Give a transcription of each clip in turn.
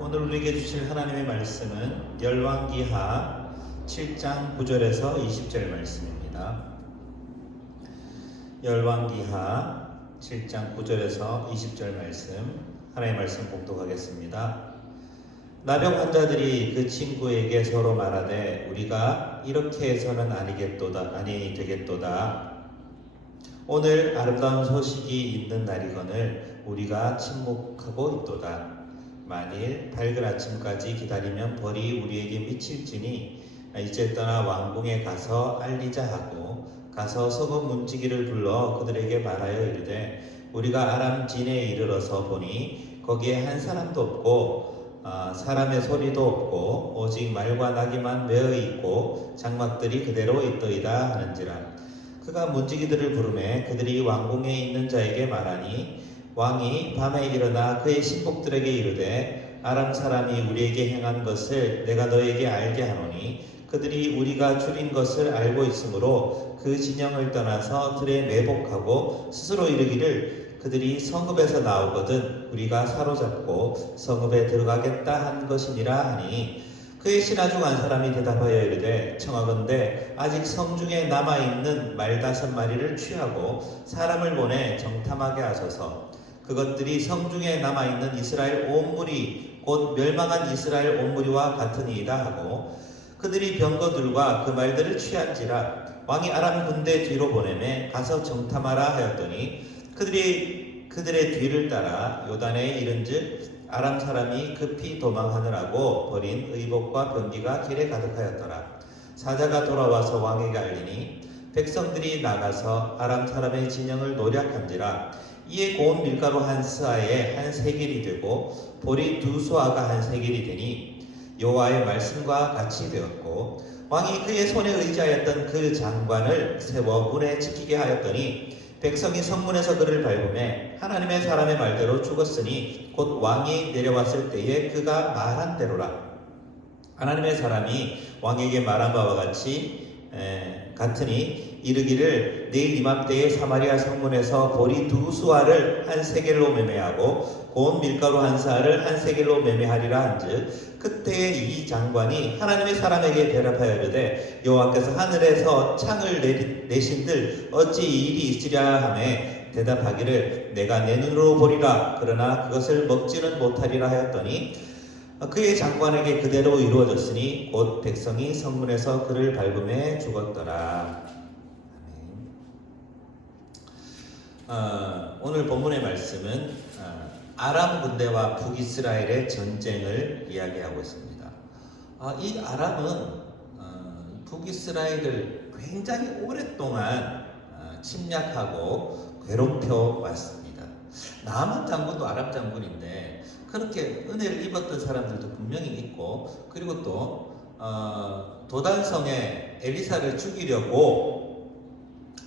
오늘 우리에게 주실 하나님의 말씀은 열왕기하 7장 9절에서 20절 말씀입니다. 열왕기하 7장 9절에서 20절 말씀, 하나님의 말씀 봉독하겠습니다. 나병 환자들이 그 친구에게 서로 말하되 우리가 이렇게 해서는 아니 되겠도다. 오늘 아름다운 소식이 있는 날이거늘 우리가 침묵하고 있도다. 만일 밝은 아침까지 기다리면 벌이 우리에게 미칠지니 이제 떠나 왕궁에 가서 알리자 하고 가서 서고 문지기를 불러 그들에게 말하여 이르되 우리가 아람 진에 이르러서 보니 거기에 한 사람도 없고 사람의 소리도 없고 오직 말과 나귀만 메어 있고 장막들이 그대로 있더이다 하는지라. 그가 문지기들을 부르매 그들이 왕궁에 있는 자에게 말하니 왕이 밤에 일어나 그의 신복들에게 이르되 아람 사람이 우리에게 행한 것을 내가 너에게 알게 하노니 그들이 우리가 줄인 것을 알고 있으므로 그 진영을 떠나서 들에 매복하고 스스로 이르기를 그들이 성읍에서 나오거든 우리가 사로잡고 성읍에 들어가겠다 한 것이니라 하니 그의 신하 중 한 사람이 대답하여 이르되 청하건대 아직 성중에 남아있는 말 5마리를 취하고 사람을 보내 정탐하게 하소서. 그것들이 성중에 남아있는 이스라엘 온 무리 곧 멸망한 이스라엘 온 무리와 같으니이다 하고 그들이 병거들과 그 말들을 취한지라. 왕이 아람 군대 뒤로 보내매 가서 정탐하라 하였더니 그들이 그들의 뒤를 따라 요단에 이른즉 아람 사람이 급히 도망하느라고 버린 의복과 병기가 길에 가득하였더라. 사자가 돌아와서 왕에게 알리니 백성들이 나가서 아람 사람의 진영을 노략한지라. 이에 고운 밀가루 한 스아에 한 세겔이 되고 보리 2수아가 한 세겔이 되니 여호와의 말씀과 같이 되었고 왕이 그의 손에 의지하였던 그 장관을 세워 문에 지키게 하였더니 백성이 성문에서 그를 밟음에 하나님의 사람의 말대로 죽었으니 곧 왕이 내려왔을 때에 그가 말한 대로라. 하나님의 사람이 왕에게 말한 바와 같으니 이르기를 내일 이맘때에 사마리아 성문에서 보리 2수아를 한 세겔로 매매하고 고운 밀가루 한 사를 한 세겔로 매매하리라 한즉 그때에 이 장관이 하나님의 사람에게 대답하여 이르되 여호와께서 하늘에서 창을 내신들 어찌 이 일이 있으랴 하매 대답하기를 내가 내 눈으로 보리라 그러나 그것을 먹지는 못하리라 하였더니 그의 장관에게 그대로 이루어졌으니 곧 백성이 성문에서 그를 밟음에 죽었더라. 오늘 본문의 말씀은 아람 군대와 북이스라엘의 전쟁을 이야기하고 있습니다. 이 아람은 북이스라엘을 굉장히 오랫동안 침략하고 괴롭혀 왔습니다. 나만 장군도 아람 장군인데 그렇게 은혜를 입었던 사람들도 분명히 있고 그리고 또 도단성에 엘리사를 죽이려고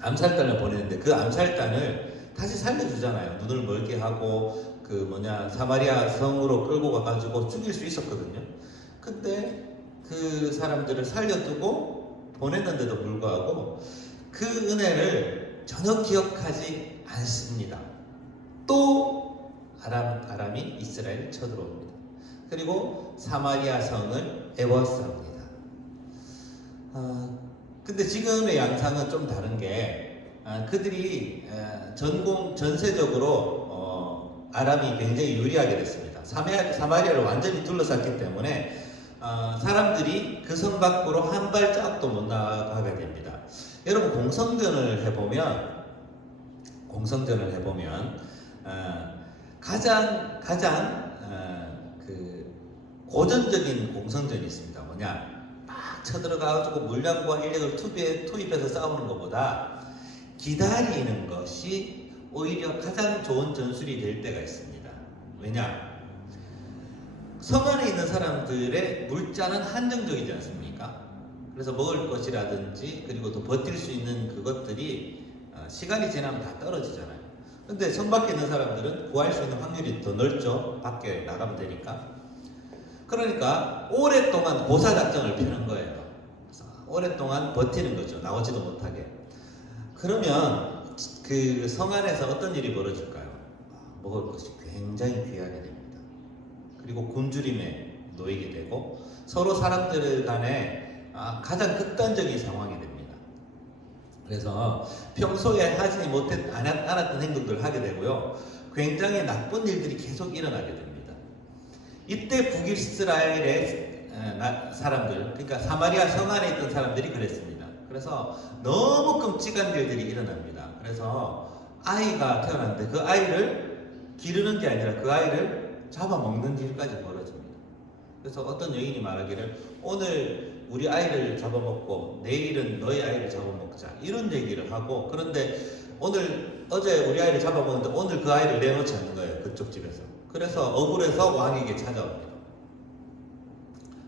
암살단을 보내는데 그 암살단을 다시 살려주잖아요. 눈을 멀게 하고 사마리아 성으로 끌고 가가지고 죽일 수 있었거든요. 근데 그 사람들을 살려두고 보냈는데도 불구하고 그 은혜를 전혀 기억하지 않습니다. 또 아람이 이스라엘을 쳐들어옵니다. 그리고 사마리아 성을 에워쌉니다. 근데 지금의 양상은 좀 다른 게 그들이 전세적으로 아람이 굉장히 유리하게 됐습니다. 사마리아를 완전히 둘러쌌기 때문에 사람들이 그 성 밖으로 한 발짝도 못 나가게 됩니다. 여러분 공성전을 해보면 가장 고전적인 공성전이 있습니다. 막 쳐들어가가지고 물량과 인력을 투입해서 싸우는 것보다 기다리는 것이 오히려 가장 좋은 전술이 될 때가 있습니다. 왜냐? 성 안에 있는 사람들의 물자는 한정적이지 않습니까? 그래서 먹을 것이라든지 그리고 또 버틸 수 있는 그것들이 시간이 지나면 다 떨어지잖아요. 근데 성 밖에 있는 사람들은 구할 수 있는 확률이 더 넓죠. 밖에 나가면 되니까. 그러니까 오랫동안 고사작전을 펴는 거예요. 그래서 오랫동안 버티는 거죠. 나오지도 못하게. 그러면 그 성 안에서 어떤 일이 벌어질까요? 먹을 것이 굉장히 귀하게 됩니다. 그리고 굶주림에 놓이게 되고 서로 사람들 간에 가장 극단적인 상황이 됩니다. 그래서 평소에 하지 않았던 행동들을 하게 되고요. 굉장히 나쁜 일들이 계속 일어나게 됩니다. 이때 북이스라엘의 사람들, 그러니까 사마리아 성 안에 있던 사람들이 그랬습니다. 그래서 너무 끔찍한 일들이 일어납니다. 그래서 아이가 태어났는데 그 아이를 기르는 게 아니라 그 아이를 잡아먹는 일까지 벌어집니다. 그래서 어떤 여인이 말하기를 오늘 우리 아이를 잡아먹고 내일은 너희 아이를 잡아먹자 이런 얘기를 하고, 그런데 어제 우리 아이를 잡아먹는데 오늘 그 아이를 내놓지 않는 거예요. 그쪽 집에서. 그래서 억울해서 왕에게 찾아옵니다.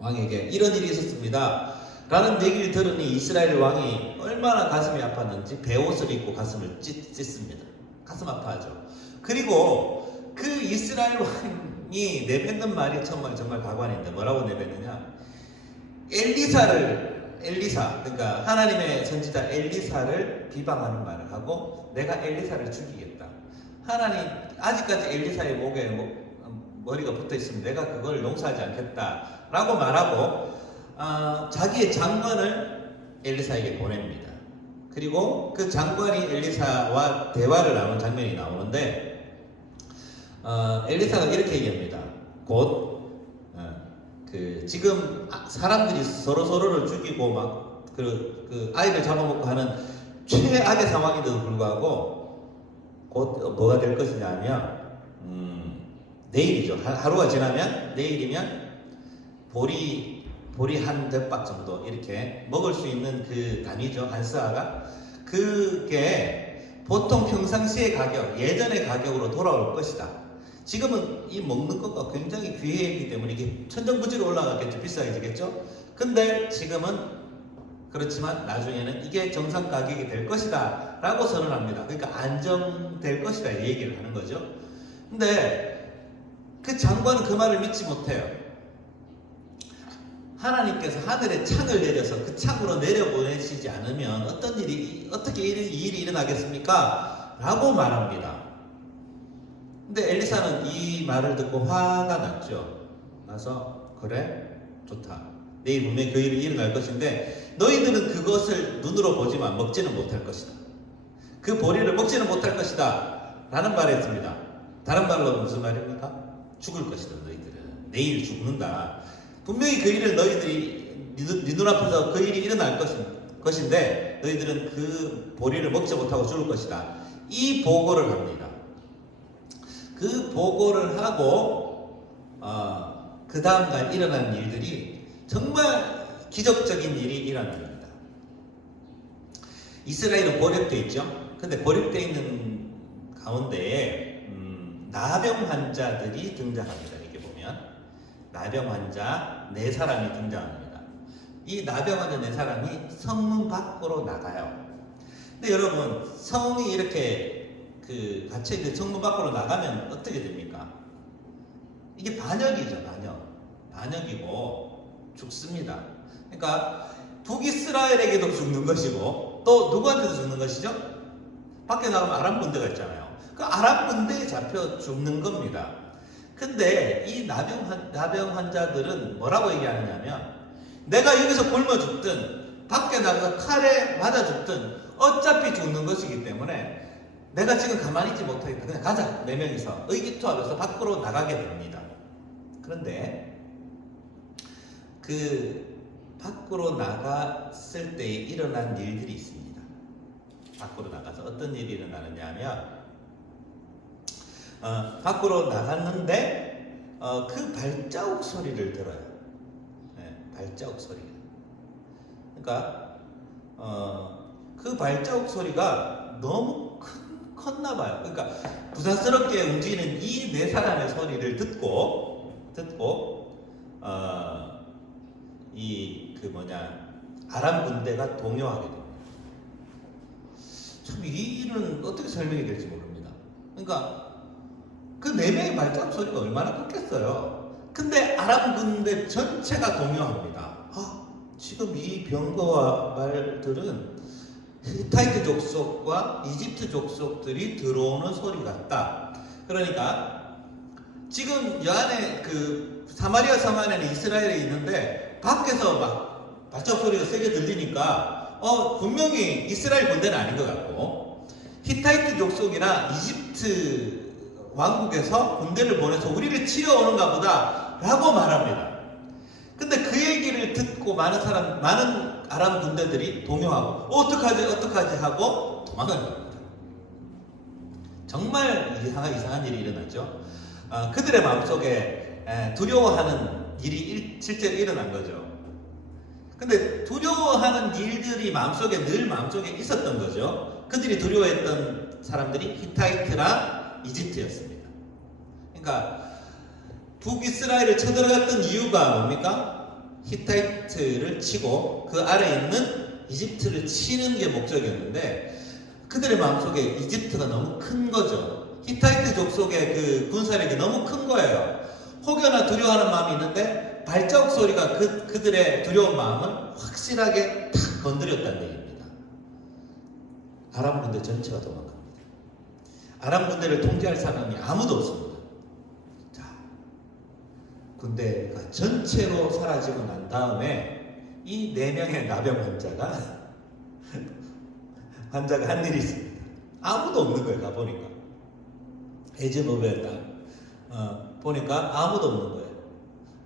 왕에게 이런 일이 있었습니다 라는 얘기를 들으니 이스라엘 왕이 얼마나 가슴이 아팠는지 베옷을 입고 가슴을 찢습니다. 가슴 아파하죠. 그리고 그 이스라엘 왕이 내뱉는 말이 정말 가관인데 뭐라고 내뱉느냐, 엘리사, 그러니까 하나님의 선지자 엘리사를 비방하는 말을 하고 내가 엘리사를 죽이겠다. 하나님, 아직까지 엘리사의 목에 머리가 붙어 있으면 내가 그걸 용서하지 않겠다 라고 말하고 자기의 장관을 엘리사에게 보냅니다. 그리고 그 장관이 엘리사와 대화를 나누는 장면이 나오는데 엘리사가 이렇게 얘기합니다. 곧 지금 사람들이 서로를 죽이고 막 그 아이를 잡아먹고 하는 최악의 상황인데도 불구하고 곧 뭐가 될 것이냐면 내일이죠. 하루가 지나면 내일이면 보리 한 뎁박 정도 이렇게 먹을 수 있는 그 단위죠. 한 스아가. 그게 보통 평상시의 가격, 예전의 가격으로 돌아올 것이다. 지금은 이 먹는 것과 굉장히 귀해이기 때문에 이게 천정부지로 올라가겠죠. 비싸지겠죠. 근데 지금은 그렇지만 나중에는 이게 정상 가격이 될 것이다 라고 선언합니다. 그러니까 안정될 것이다 이 얘기를 하는 거죠. 근데 그 장관은 그 말을 믿지 못해요. 하나님께서 하늘에 창을 내려서 그 창으로 내려보내시지 않으면 어떻게 이 일이 일어나겠습니까? 라고 말합니다. 근데 엘리사는 이 말을 듣고 화가 났죠. 나서 그래? 좋다. 내일 분명히 그 일이 일어날 것인데 너희들은 그것을 눈으로 보지만 먹지는 못할 것이다. 그 보리를 먹지는 못할 것이다 라는 말을 했습니다. 다른 말로 무슨 말입니까? 죽을 것이다. 너희들은 내일 죽는다. 분명히 그 일을 너희들이 네 눈앞에서 그 일이 일어날 것인데 너희들은 그 보리를 먹지 못하고 죽을 것이다. 이 보고를 합니다. 그 보고를 하고 그 다음날 일어나는 일들이 정말 기적적인 일이 일어납니다. 이스라엘은 고립되어 있죠. 근데 고립되어 있는 가운데에 나병 환자들이 등장합니다. 이렇게 보면 나병 환자 4사람이 등장합니다. 이 나병 환자 4사람이 성문 밖으로 나가요. 근데 여러분, 성이 이렇게 갇혀있는 성문 밖으로 나가면 어떻게 됩니까? 이게 반역이죠. 반역이고 죽습니다. 그러니까 북이스라엘에게도 죽는 것이고 또 누구한테도 죽는 것이죠? 밖에 나가면 아람 군대가 있잖아요. 그 아람 군대에 잡혀 죽는 겁니다. 근데 이 나병 환자들은 뭐라고 얘기하느냐면 내가 여기서 굶어 죽든 밖에 나가서 칼에 맞아 죽든 어차피 죽는 것이기 때문에 내가 지금 가만히 있지 못하겠다. 그냥 가자. 4명이서 의기투합해서 밖으로 나가게 됩니다. 그런데 그 밖으로 나갔을 때 일어난 일들이 있습니다. 밖으로 나가서 어떤 일이 일어나느냐 하면 밖으로 나갔는데 그 발자국 소리를 들어요. 발자국 소리. 그러니까 그 발자국 소리가 너무 컸나 봐요. 그러니까 부산스럽게 움직이는 이 4사람의 소리를 듣고 아람 군대가 동요하게 됩니다. 참 이 일은 어떻게 설명이 될지 모릅니다. 그러니까 그 4명의 발자국 소리가 얼마나 컸겠어요. 근데 아람 군대 전체가 동요합니다. 지금 이 병거와 말들은 히타이트 족속과 이집트 족속들이 들어오는 소리 같다. 그러니까 지금 여 안에 그 사마리아 섬 안에는 이스라엘이 있는데 밖에서 막 발작 소리가 세게 들리니까 분명히 이스라엘 군대는 아닌 것 같고 히타이트 족속이나 이집트 왕국에서 군대를 보내서 우리를 치러 오는가 보다 라고 말합니다. 근데 그 얘기를 듣고 많은 아람 군대들이 동요하고 어떡하지 하고 도망가는 겁니다. 정말 이상한 일이 일어나죠. 그들의 마음속에 두려워하는 일이 실제로 일어난 거죠. 근데 두려워하는 일들이 늘 마음속에 있었던 거죠. 그들이 두려워했던 사람들이 히타이트랑 이집트였습니다. 그러니까 북이스라엘을 쳐들어갔던 이유가 뭡니까? 히타이트를 치고 그 아래에 있는 이집트를 치는 게 목적이었는데 그들의 마음속에 이집트가 너무 큰 거죠. 히타이트 족속의 그 군사력이 너무 큰 거예요. 혹여나 두려워하는 마음이 있는데 발자국 소리가 그들의 두려운 마음을 확실하게 탁 건드렸다는 얘기입니다. 아람 군대 전체가 도망갑니다. 아람 군대를 통제할 사람이 아무도 없습니다. 자, 군대가 전체로 사라지고 난 다음에 이 4명의 나병 환자가 한 일이 있습니다. 아무도 없는 거예요. 가보니까 에즈노베다 보니까 아무도 없는 거예요.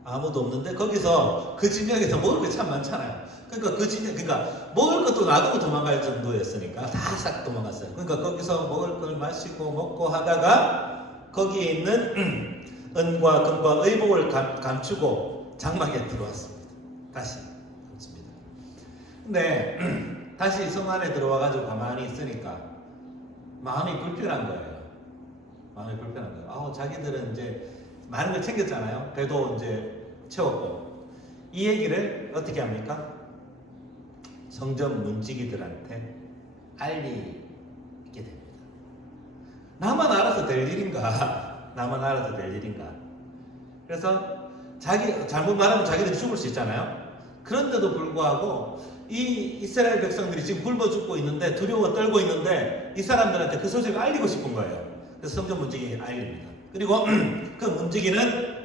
아무도 없는데 거기서 그 진영에서 먹을 게 참 많잖아요. 그러니까 먹을 것도 놔두고 도망갈 정도였으니까 다 싹 도망갔어요. 그러니까 거기서 먹을 걸 마시고 먹고 하다가 거기에 있는 은과 금과 의복을 감추고 장막에 들어왔습니다. 다시 그렇습니다. 근데 다시 성 안에 들어와가지고 가만히 있으니까 마음이 불편한 거예요. 자기들은 이제 많은 걸 챙겼잖아요. 배도 이제 채웠고. 이 얘기를 어떻게 합니까? 성전 문지기들한테 알리게 됩니다. 나만 알아서 될 일인가? 그래서 잘못 말하면 자기들이 죽을 수 있잖아요. 그런데도 불구하고 이 이스라엘 백성들이 지금 굶어 죽고 있는데 두려워 떨고 있는데 이 사람들한테 그 소식을 알리고 싶은 거예요. 그래서 성전 문지기에 알립니다. 그리고 그 문지기는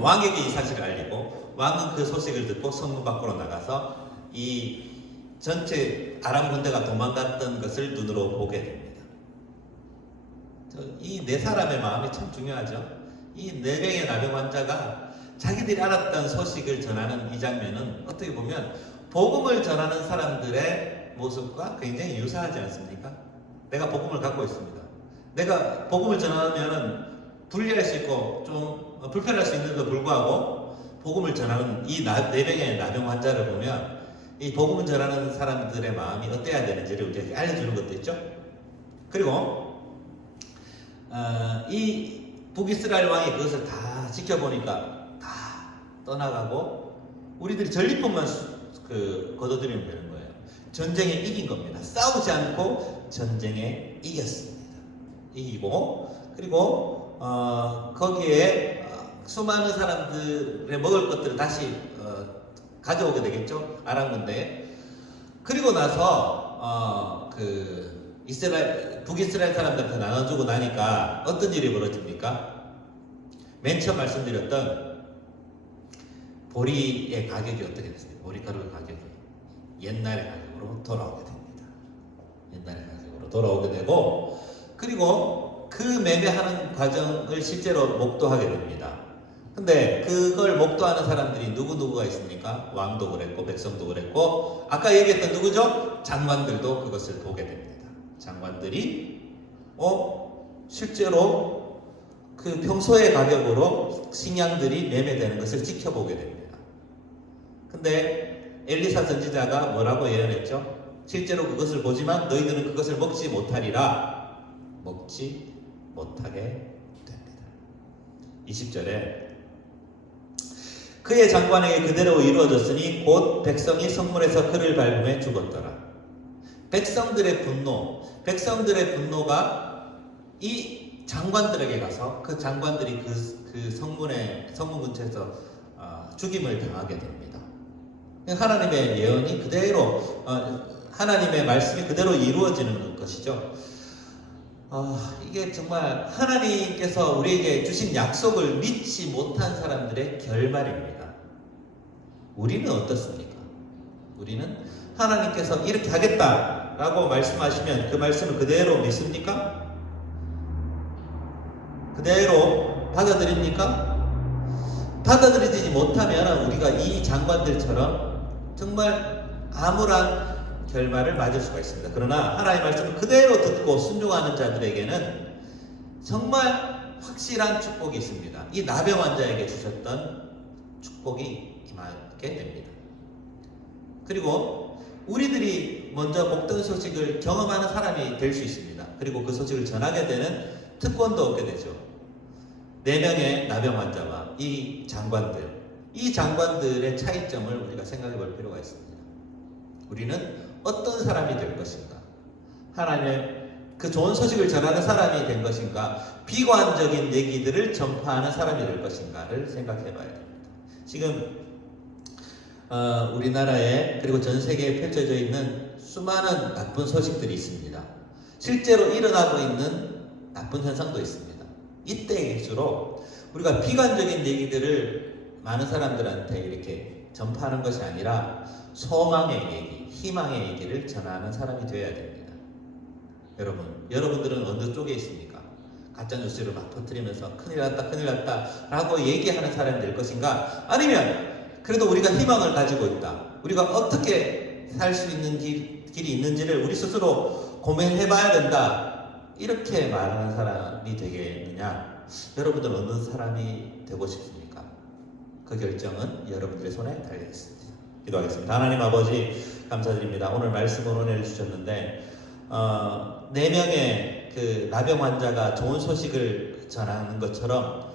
왕에게 이 사실을 알리고 왕은 그 소식을 듣고 성문 밖으로 나가서 이 전체 아람 군대가 도망갔던 것을 눈으로 보게 됩니다. 이 4사람의 마음이 참 중요하죠. 이 4명의 나병 환자가 자기들이 알았던 소식을 전하는 이 장면은 어떻게 보면 복음을 전하는 사람들의 모습과 굉장히 유사하지 않습니까? 내가 복음을 갖고 있습니다. 내가 복음을 전하면 불리할 수 있고 좀 불편할 수 있는데도 불구하고 복음을 전하는 이 4명의 나병 환자를 보면 이 복음을 전하는 사람들의 마음이 어때야 되는지를 우리에게 알려주는 것도 있죠. 그리고 이 북이스라엘 왕이 그것을 다 지켜보니까 다 떠나가고 우리들이 전리품만 거둬들이면 되는 거예요. 전쟁에 이긴 겁니다. 싸우지 않고 전쟁에 이겼습니다. 이기고 그리고 거기에 수많은 사람들의 먹을 것들을 다시 가져오게 되겠죠. 아람 군대에. 그리고 나서 북이스라엘 사람들한테 나눠주고 나니까 어떤 일이 벌어집니까? 맨 처음 말씀드렸던 보리의 가격이 어떻게 됐습니까? 보리가루의 가격이 옛날의 가격으로 돌아오게 됩니다. 옛날의 가격으로 돌아오게 되고 그리고 그 매매하는 과정을 실제로 목도하게 됩니다. 근데 그걸 목도하는 사람들이 누구가 있습니까? 왕도 그랬고 백성도 그랬고 아까 얘기했던 누구죠? 장관들도 그것을 보게 됩니다. 장관들이 실제로 그 평소의 가격으로 식량들이 매매되는 것을 지켜보게 됩니다. 근데 엘리사 선지자가 뭐라고 예언했죠? 실제로 그것을 보지만 너희들은 그것을 먹지 못하리라. 먹지 못하게 됩니다. 20절에 그의 장관에게 그대로 이루어졌으니 곧 백성이 성문에서 그를 밟음에 죽었더라. 백성들의 분노가 이 장관들에게 가서 그 장관들이 그 성문 근처에서 죽임을 당하게 됩니다. 하나님의 예언이 그대로 하나님의 말씀이 그대로 이루어지는 것이죠. 이게 정말 하나님께서 우리에게 주신 약속을 믿지 못한 사람들의 결말입니다. 우리는 어떻습니까? 우리는 하나님께서 이렇게 하겠다라고 말씀하시면 그 말씀을 그대로 믿습니까? 그대로 받아들입니까? 받아들이지 못하면 우리가 이 장관들처럼 정말 암울한 결말을 맞을 수가 있습니다. 그러나 하나님의 말씀을 그대로 듣고 순종하는 자들에게는 정말 확실한 축복이 있습니다. 이 나병 환자에게 주셨던 축복이 임하게 됩니다. 그리고 우리들이 먼저 복된 소식을 경험하는 사람이 될 수 있습니다. 그리고 그 소식을 전하게 되는 특권도 얻게 되죠. 4명의 나병 환자와 이 장관들의 차이점을 우리가 생각해 볼 필요가 있습니다. 우리는 어떤 사람이 될 것인가? 하나님의 그 좋은 소식을 전하는 사람이 된 것인가? 비관적인 얘기들을 전파하는 사람이 될 것인가를 생각해 봐야 됩니다. 지금 우리나라에 그리고 전 세계에 펼쳐져 있는 수많은 나쁜 소식들이 있습니다. 실제로 일어나고 있는 나쁜 현상도 있습니다. 이때일수록 우리가 비관적인 얘기들을 많은 사람들한테 이렇게 전파하는 것이 아니라 소망의 얘기, 희망의 얘기를 전하는 사람이 되어야 됩니다. 여러분들은 어느 쪽에 있습니까? 가짜뉴스를 막 터뜨리면서 큰일 났다 라고 얘기하는 사람이 될 것인가? 아니면 그래도 우리가 희망을 가지고 있다, 우리가 어떻게 살 수 있는 길이 있는지를 우리 스스로 고민해 봐야 된다, 이렇게 말하는 사람이 되겠느냐? 여러분들은 어느 사람이 되고 싶습니까? 그 결정은 여러분들의 손에 달려 있습니다. 기도하겠습니다. 하나님 아버지 감사드립니다. 오늘 말씀을 은혜를 주셨는데 4명의 그 나병 환자가 좋은 소식을 전하는 것처럼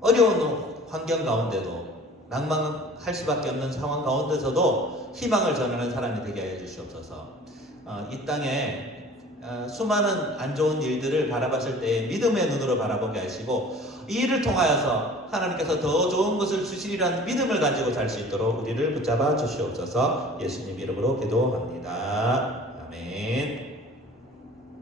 어려운 환경 가운데도 낭망할 수밖에 없는 상황 가운데서도 희망을 전하는 사람이 되게 하여 주시옵소서. 이 땅에 수많은 안 좋은 일들을 바라봤을 때 믿음의 눈으로 바라보게 하시고 이 일을 통하여서 하나님께서 더 좋은 것을 주시리라는 믿음을 가지고 살 수 있도록 우리를 붙잡아 주시옵소서. 예수님 이름으로 기도합니다. 아멘.